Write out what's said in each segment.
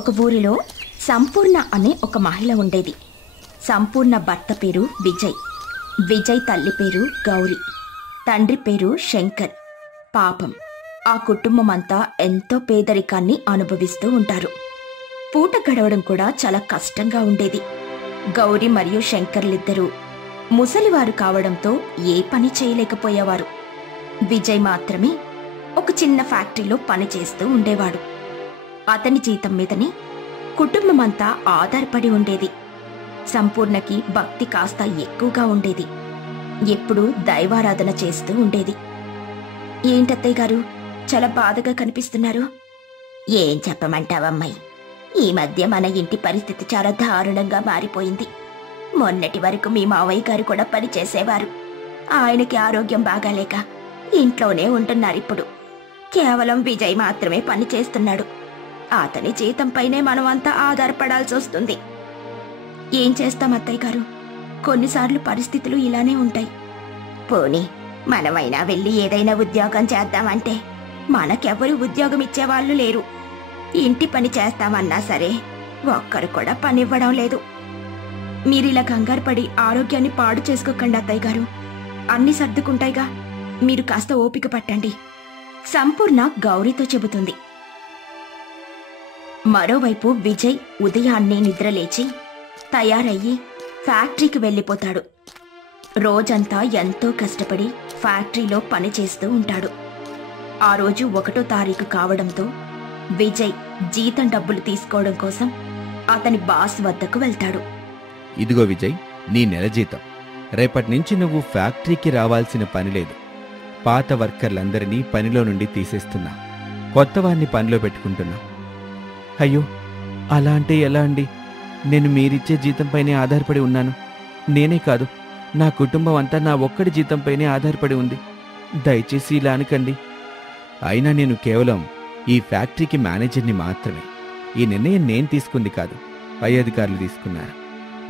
ఒక ఊరిలో సంపూర్ణ అనే ఒక మహిళ ఉండేది. సంపూర్ణ భర్త పేరు విజయ్. విజయ్ తల్లి పేరు గౌరీ, తండ్రి పేరు శంకర్. పాపం, ఆ కుటుంబం అంతా ఎంతో పేదరికాన్ని అనుభవిస్తూ ఉంటారు. పూట గడవడం కూడా చాలా కష్టంగా ఉండేది. గౌరీ మరియు శంకర్లిద్దరూ ముసలివారు కావడంతో ఏ పని చేయలేకపోయేవారు. విజయ్ మాత్రమే ఒక చిన్న ఫ్యాక్టరీలో పనిచేస్తూ ఉండేవాడు. అతని జీతం మీదనే కుటుంబమంతా ఆధారపడి ఉండేది. సంపూర్ణకి భక్తి కాస్త ఎక్కువగా ఉండేది. ఎప్పుడూ దైవారాధన చేస్తూ ఉండేది. ఏంటత్తయ్య గారు, చాలా బాధగా కనిపిస్తున్నారు? ఏం చెప్పమంటావమ్మాయి, ఈ మధ్య మన ఇంటి పరిస్థితి చాలా దారుణంగా మారిపోయింది. మొన్నటి వరకు మీ మావయ్య గారు కూడా పనిచేసేవారు. ఆయనకి ఆరోగ్యం బాగాలేక ఇంట్లోనే ఉంటున్నారిప్పుడు. కేవలం విజయ్ మాత్రమే పని చేస్తున్నాడు. అతని జీతంపైనే మనమంతా ఆధారపడాల్సి వస్తుంది. ఏం చేస్తాం అత్తయ్య గారు, కొన్నిసార్లు పరిస్థితులు ఇలానే ఉంటాయి. పోనీ మనమైనా వెళ్ళి ఏదైనా ఉద్యోగం చేద్దామంటే మనకెవరు ఉద్యోగం ఇచ్చేవాళ్లు లేరు. ఇంటి పని చేస్తామన్నా సరే ఒక్కరు కూడా పనివ్వడం లేదు. మీరిలా కంగారు పడి ఆరోగ్యాన్ని పాడు చేసుకోకండి అత్తయ్య గారు. అన్నీ సర్దుకుంటాయిగా, మీరు కాస్త ఓపిక పట్టండి, సంపూర్ణ గౌరీతో చెబుతుంది. మరోవైపు విజయ్ ఉదయాన్నే నిద్రలేచి తయారయ్యి ఫ్యాక్టరీకి వెళ్ళిపోతాడు. రోజంతా ఎంతో కష్టపడి ఫ్యాక్టరీలో పనిచేస్తూ ఉంటాడు. ఆ రోజు 1వ తారీఖు కావడంతో విజయ్ జీతం డబ్బులు తీసుకోవడం కోసం అతని బాస్ వద్దకు వెళ్తాడు. ఇదిగో విజయ్, నీ నెల జీతం. రేపటి నుంచి నువ్వు ఫ్యాక్టరీకి రావాల్సిన పని లేదు. పాత వర్కర్లందరినీ పనిలో నుండి తీసేస్తున్నా, కొత్త వారిని పనిలో పెట్టుకుంటున్నా. అయ్యో, అలా అంటే ఎలా అండి? నేను మీరిచ్చే జీతంపైనే ఆధారపడి ఉన్నాను. నేనే కాదు, నా కుటుంబం అంతా నా ఒక్కడి జీతంపైనే ఆధారపడి ఉంది. దయచేసి ఇలా అనకండి. అయినా నేను కేవలం ఈ ఫ్యాక్టరీకి మేనేజర్ని మాత్రమే. ఈ నిర్ణయం నేను తీసుకుంది కాదు, పై అధికారులు తీసుకున్నారు.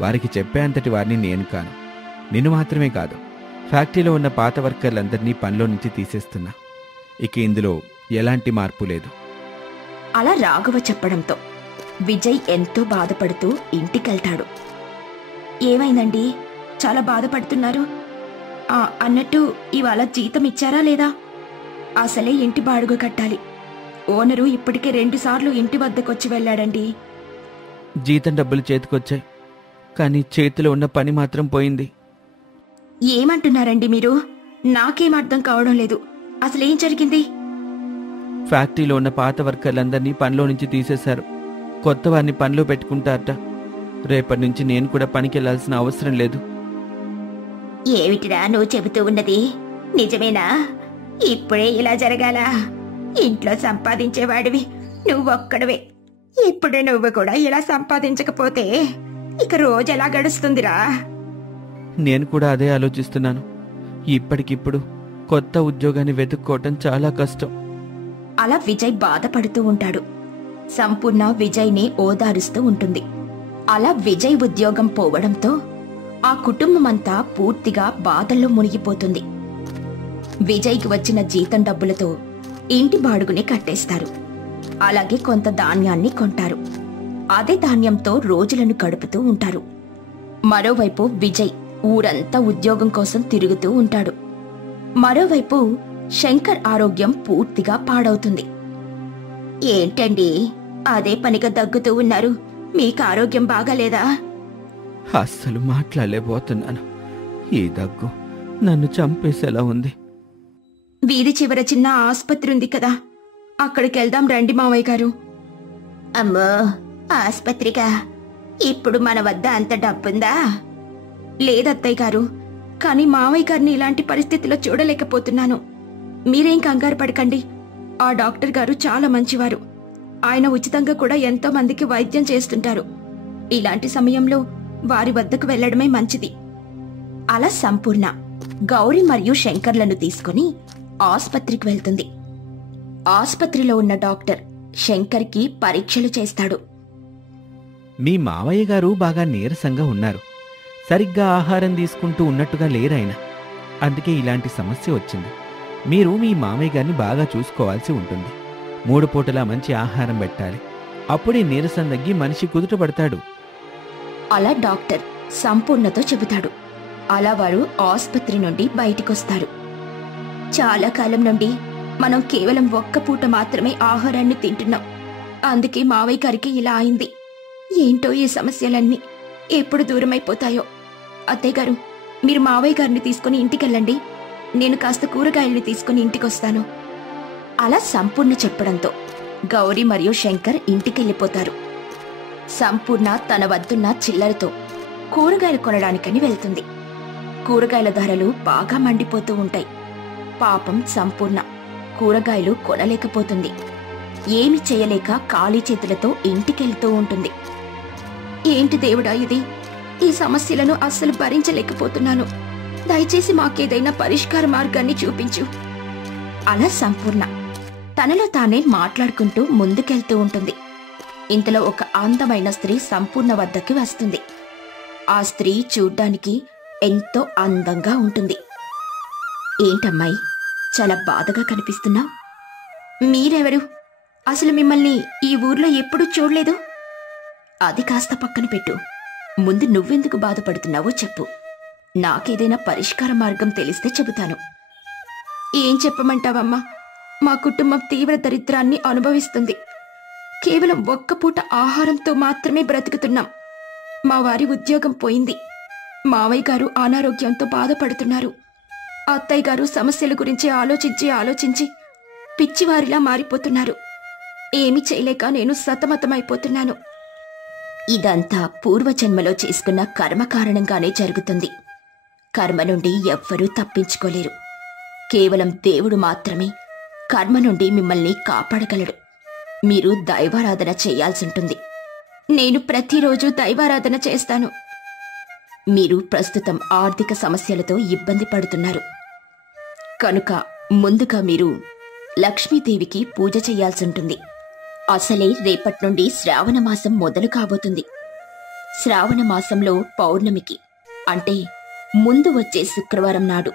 వారికి చెప్పేంతటి వారిని నేను కాను. నిన్ను మాత్రమే కాదు, ఫ్యాక్టరీలో ఉన్న పాత వర్కర్లందరినీ పనిలో నుంచి తీసేస్తున్నా. ఇక ఇందులో ఎలాంటి మార్పు లేదు. అలా రాఘవ చెప్పడంతో విజయ్ ఎంతో బాధపడుతూ ఇంటికెళ్తాడు. ఏమైందండి, చాలా బాధపడుతున్నారు? అన్నట్టు ఇవాళ జీతం ఇచ్చారా లేదా? అసలే ఇంటి బాడుగ కట్టాలి. ఓనరు ఇప్పటికే 2 సార్లు ఇంటి వద్దకొచ్చి వెళ్ళాడండి. జీతం డబ్బులు చేతికొచ్చాయి, కానీ చేతిలో ఉన్న పని మాత్రం పోయింది. ఏమంటున్నారండి మీరు? నాకేం అర్థం కావడం లేదు. అసలేం జరిగింది? ఫ్యాక్టరీలో ఉన్న పాత వర్కర్లందరినీ పనిలో నుంచి తీసేశారు. కొత్త వారిని పనిలో పెట్టుకుంటారట. రేపటి నుంచి నేను కూడా పనికెళ్లాల్సిన అవసరం లేదు. ఏమిటిరా నువ్వు చెబుతూ ఉన్నది? నిజమేనా? ఇప్పుడే ఇలా జరగాలా? ఇంట్లో సంపాదించేవాడివి నువ్వొక్కడవే. ఇప్పుడు నువ్వు కూడా ఇలా సంపాదించకపోతే ఇక రోజు ఎలా గడుస్తుందిరా? నేను కూడా అదే ఆలోచిస్తున్నాను. ఇప్పటికిప్పుడు కొత్త ఉద్యోగాన్ని వెతుక్కోవటం చాలా కష్టం. అలా విజయ్ బాధపడుతూ ఉంటాడు. సంపూర్ణ విజయ్ని ఓదారుస్తూ ఉంటుంది. అలా విజయ్ ఉద్యోగం పోవడంతో ఆ కుటుంబమంతా పూర్తిగా బాధల్లో మునిగిపోతుంది. విజయ్కి వచ్చిన జీతం డబ్బులతో ఇంటి బాడుగుని కట్టేస్తారు. అలాగే కొంత ధాన్యాన్ని కొంటారు. అదే ధాన్యంతో రోజులను గడుపుతూ ఉంటారు. మరోవైపు విజయ్ ఊరంతా ఉద్యోగం కోసం తిరుగుతూ ఉంటాడు. మరోవైపు శంకర్ ఆరోగ్యం పూర్తిగా పాడవుతుంది. ఏంటండి అదే పనిగా దగ్గుతూ ఉన్నారు? మీకు ఆరోగ్యం బాగాలేదా? అస్సలు మాట్లాడలేకపోతున్నాను. ఈ దగ్గు నన్ను చంపేసేలా ఉంది. వీధి చివర చిన్న ఆస్పత్రి ఉంది కదా, అక్కడికెళ్దాం రండి మావయ్య గారు. అమ్మో, ఆస్పత్రిగా? ఇప్పుడు మన వద్ద అంత డబ్బుందా? లేదత్తయ్య గారు, కానీ మావయ్య గారిని ఇలాంటి పరిస్థితిలో చూడలేకపోతున్నాను. మీరేం కంగారు పడకండి. ఆ డాక్టర్ గారు చాలా మంచివారు. ఆయన ఉచితంగా కూడా ఎంతో మందికి వైద్యం చేస్తుంటారు. ఇలాంటి సమయంలో వారి వద్దకు వెళ్లడమే మంచిది. అలా సంపూర్ణ గౌరీ మరియు శంకర్లను తీసుకుని ఆస్పత్రికి వెళ్తుంది. ఆస్పత్రిలో ఉన్న డాక్టర్ శంకర్కి పరీక్షలు చేస్తాడు. మీ మావయ్య గారు బాగా నీరసంగా ఉన్నారు. సరిగ్గా ఆహారం తీసుకుంటూ ఉన్నట్టుగా లేరాయన. అందుకే ఇలాంటి సమస్య వచ్చింది. మీరు మీ మామయ్య గారిని బాగా చూసుకోవాల్సి ఉంటుంది. 3 పూటలా మంచి ఆహారం పెట్టాలి. అప్పుడే నీరసం తగ్గి మనిషి కుదుటపడతాడు. అలా డాక్టర్ సంపూర్ణతో చెబుతాడు. అలా వారు ఆసుపత్రి నుండి బయటికొస్తారు. చాలా కాలం నుండి మనం కేవలం ఒక్క పూట మాత్రమే ఆహారాన్ని తింటున్నాం. అందుకే మావయ్య గారికి ఇలా అయింది. ఏంటో ఈ సమస్యలన్నీ ఎప్పుడు దూరమైపోతాయో. అత్తయ్య గారు, మీరు మావయ్య గారిని తీసుకుని ఇంటికెళ్ళండి. నేను కాస్త కూరగాయల్ని తీసుకుని ఇంటికొస్తాను. అలా సంపూర్ణ చెప్పడంతో గౌరీ మరియు శంకర్ ఇంటికెళ్ళిపోతారు. సంపూర్ణ తన వద్దున్న చిల్లరతో కూరగాయలు కొనడానికని వెళ్తుంది. కూరగాయల ధరలు బాగా మండిపోతూ ఉంటాయి. పాపం సంపూర్ణ కూరగాయలు కొనలేకపోతుంది. ఏమి చేయలేక ఖాళీ చేతులతో ఇంటికెళ్తూ ఉంటుంది. ఏంటి దేవుడా ఇది? ఈ సమస్యలను అస్సలు భరించలేకపోతున్నాను. దయచేసి మాకేదైనా పరిష్కార మార్గాన్ని చూపించు. అలా సంపూర్ణ తనలో తానే మాట్లాడుకుంటూ ముందుకెళ్తూ ఉంటుంది. ఇంతలో ఒక అందమైన స్త్రీ సంపూర్ణ వద్దకి వస్తుంది. ఆ స్త్రీ చూడ్డానికి ఎంతో అందంగా ఉంటుంది. ఏంటమ్మాయి, చాలా బాధగా కనిపిస్తున్నావు? మీరెవరు? అసలు మిమ్మల్ని ఈ ఊర్లో ఎప్పుడూ చూడలేదు. అది కాస్త పక్కన పెట్టు. ముందు నువ్వెందుకు బాధపడుతున్నావో చెప్పు. నాకేదైనా పరిష్కార మార్గం తెలిస్తే చెబుతాను. ఏం చెప్పమంటావమ్మా? మా కుటుంబం తీవ్ర దరిద్రాన్ని అనుభవిస్తుంది. కేవలం ఒక్క పూట ఆహారంతో మాత్రమే బ్రతుకుతున్నాం. మా వారి ఉద్యోగం పోయింది. మావయ్య గారు అనారోగ్యంతో బాధపడుతున్నారు. అత్తయ్య గారు సమస్యల గురించి ఆలోచించి పిచ్చివారిలా మారిపోతున్నారు. ఏమీ చేయలేక నేను సతమతమైపోతున్నాను. ఇదంతా పూర్వజన్మలో చేసుకున్న కర్మ కారణంగానే జరుగుతుంది. కర్మ నుండి ఎవ్వరూ తప్పించుకోలేరు. కేవలం దేవుడు మాత్రమే కర్మ నుండి మిమ్మల్ని కాపాడగలడు. మీరు దైవారాధన చేయాల్సుంటుంది. నేను ప్రతిరోజు దైవారాధన చేస్తాను. మీరు ప్రస్తుతం ఆర్థిక సమస్యలతో ఇబ్బంది పడుతున్నారు కనుక ముందుగా మీరు లక్ష్మీదేవికి పూజ చేయాల్సుంటుంది. అసలే రేపటి నుండి శ్రావణ మాసం మొదలు కాబోతుంది. శ్రావణ మాసంలో పౌర్ణమికి అంటే ముందు వచ్చే శుక్రవారం నాడు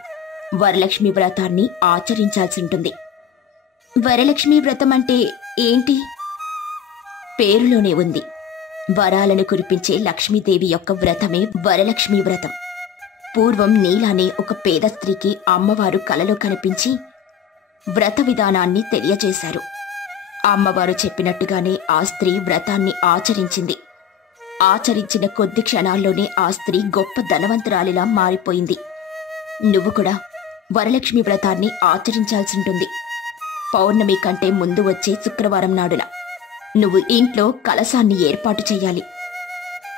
వరలక్ష్మి వ్రతాన్ని ఆచరించాల్సుంటుంది. వరలక్ష్మి వ్రతం అంటే ఏంటి? పేరులోనే ఉంది. వరాలను కురిపించే లక్ష్మీదేవి యొక్క వ్రతమే వరలక్ష్మి వ్రతం. పూర్వం నీలానే ఒక పేద స్త్రీకి అమ్మవారు కలలో కనిపించి వ్రత విధానాన్ని తెలియజేశారు. అమ్మవారు చెప్పినట్టుగానే ఆ స్త్రీ వ్రతాన్ని ఆచరించింది. ఆచరించిన కొద్ది క్షణాల్లోనే ఆ స్త్రీ గొప్ప ధనవంతురాలిలా మారిపోయింది. నువ్వు కూడా వరలక్ష్మి వ్రతాన్ని ఆచరించాల్సింటుంది. పౌర్ణమి కంటే ముందు వచ్చే శుక్రవారం నాడున నువ్వు ఇంట్లో కలశాన్ని ఏర్పాటు చెయ్యాలి.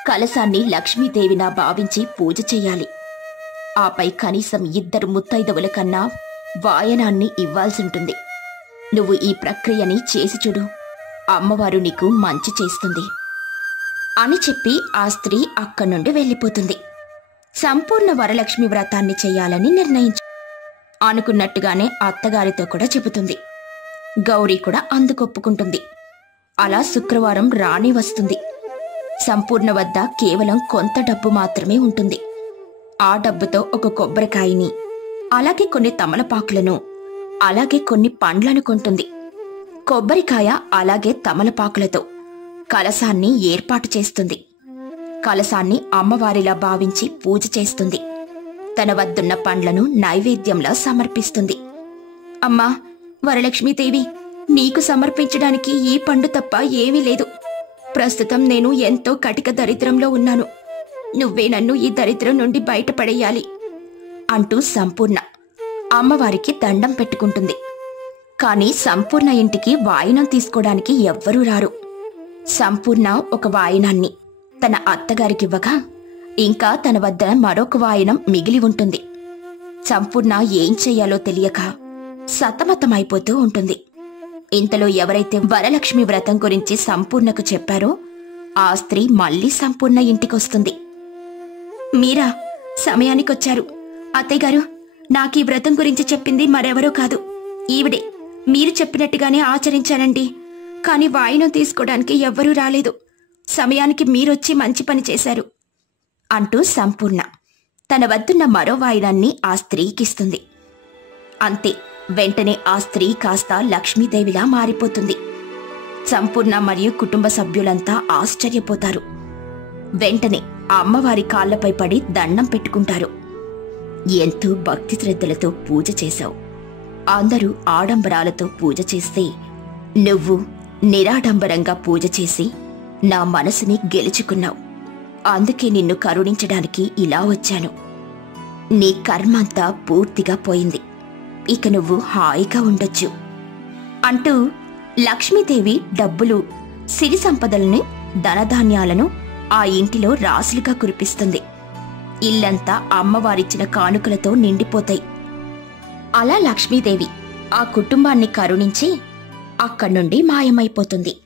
కలశాన్ని లక్ష్మీదేవిలా భావించి పూజ చెయ్యాలి. ఆపై కనీసం 2 ముత్తైదవుల కన్నా వాయనాన్ని ఇవ్వాల్సింటుంది. నువ్వు ఈ ప్రక్రియని చేసి చూడు. అమ్మవారు నీకు మంచి చేస్తుంది అని చెప్పి ఆ స్త్రీ అక్కడి నుండి వెళ్ళిపోతుంది. సంపూర్ణ వరలక్ష్మి వ్రతాన్ని చెయ్యాలని నిర్ణయించు అనుకున్నట్టుగానే అత్తగారితో కూడా చెబుతుంది. గౌరీ కూడా అందుకొప్పుకుంటుంది. అలా శుక్రవారం రాణి వస్తుంది. సంపూర్ణ వద్ద కేవలం కొంత డబ్బు మాత్రమే ఉంటుంది. ఆ డబ్బుతో ఒక కొబ్బరికాయని, అలాగే కొన్ని తమలపాకులను, అలాగే కొన్ని పండ్లను కొంటుంది. కొబ్బరికాయ అలాగే తమలపాకులతో కలశాన్ని ఏర్పాటు చేస్తుంది. కలశాన్ని అమ్మవారిలా భావించి పూజ చేస్తుంది. తన వద్దున్న పండ్లను నైవేద్యంలా సమర్పిస్తుంది. అమ్మా వరలక్ష్మీదేవి, నీకు సమర్పించడానికి ఈ పండు తప్ప ఏమీ లేదు. ప్రస్తుతం నేను ఎంతో కటిక దరిద్రంలో ఉన్నాను. నువ్వే నన్ను ఈ దరిద్రం నుండి బయటపడేయాలి అంటూ సంపూర్ణ అమ్మవారికి దండం పెట్టుకుంటుంది. కాని సంపూర్ణ ఇంటికి వాయినం తీసుకోవడానికి ఎవ్వరూ రారు. సంపూర్ణ ఒక వాయినాన్ని తన అత్తగారికివ్వగా ఇంకా తన వద్ద మరొక వాయినం మిగిలి ఉంటుంది. సంపూర్ణ ఏం చెయ్యాలో తెలియక సతమతమైపోతూ ఉంటుంది. ఇంతలో ఎవరైతే వరలక్ష్మి వ్రతం గురించి సంపూర్ణకు చెప్పారో ఆ స్త్రీ మళ్లీ సంపూర్ణ ఇంటికొస్తుంది. మీరా, సమయానికొచ్చారు. అత్తయ్యగారు, నాకీ వ్రతం గురించి చెప్పింది మరెవరో కాదు, ఈవిడే. మీరు చెప్పినట్టుగానే ఆచరించానండి. కాని వాయినం తీసుకోవడానికి ఎవ్వరూ రాలేదు. సమయానికి మీరొచ్చి మంచి పని చేశారు అంటూ సంపూర్ణ తన వద్దున్న మరో వాయినాన్ని ఆ స్త్రీకిస్తుంది. అంతే, వెంటనే ఆ స్త్రీ కాస్త లక్ష్మీదేవిలా మారిపోతుంది. సంపూర్ణ మరియు కుటుంబ సభ్యులంతా ఆశ్చర్యపోతారు. వెంటనే ఆ అమ్మవారి కాళ్లపై పడి దండం పెట్టుకుంటారు. ఎంతో భక్తి శ్రద్ధలతో పూజ చేశావు. అందరూ ఆడంబరాలతో పూజ చేస్తే నువ్వు నిరాడంబరంగా పూజ చేసి నా మనసుని గెలుచుకున్నావు. అందుకే నిన్ను కరుణించడానికి ఇలా వచ్చాను. నీ కర్మంతా పూర్తిగా పోయింది. ఇక నువ్వు హాయిగా ఉండొచ్చు అంటూ లక్ష్మీదేవి డబ్బులు, సిరి సంపదలను, ధనధాన్యాలను ఆ ఇంటిలో రాసులుగా కురిపిస్తుంది. ఇల్లంతా అమ్మవారిచ్చిన కానుకలతో నిండిపోతాయి. అలా లక్ష్మీదేవి ఆ కుటుంబాన్ని కరుణించి అక్కడ్నుండి మాయమైపోతుంది.